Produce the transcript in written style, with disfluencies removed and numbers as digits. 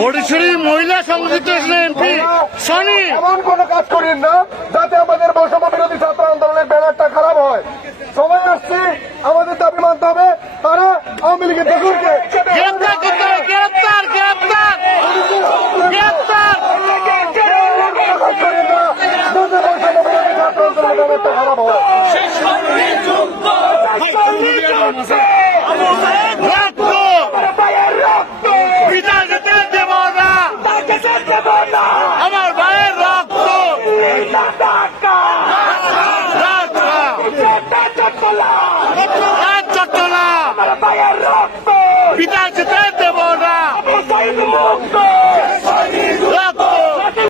ফটিকছড়ি মহিলা সংযুক্ত MP Sony এমন কোন কাজ করেন না যাতে আমাদের বৈষম্য বিরোধী ছাত্র আন্দোলনের ব্যানারটা খারাপ হয়। সময় আসছে আমাদের দাবি মানতে হবে। তারা আওয়ামী লীগের দখলকে গ্রেপ্তার করতে হবে, গ্রেপ্তার গ্রেপ্তার গ্রেপ্তার করেন না যাতে বৈষম্য বিরোধী ছাত্র আন্দোলনের ব্যানারটা খারাপ হয়। বিচার যেতে দেব না, আমার ভাইয়ের রক্ত চট্টলা বিচার যেতে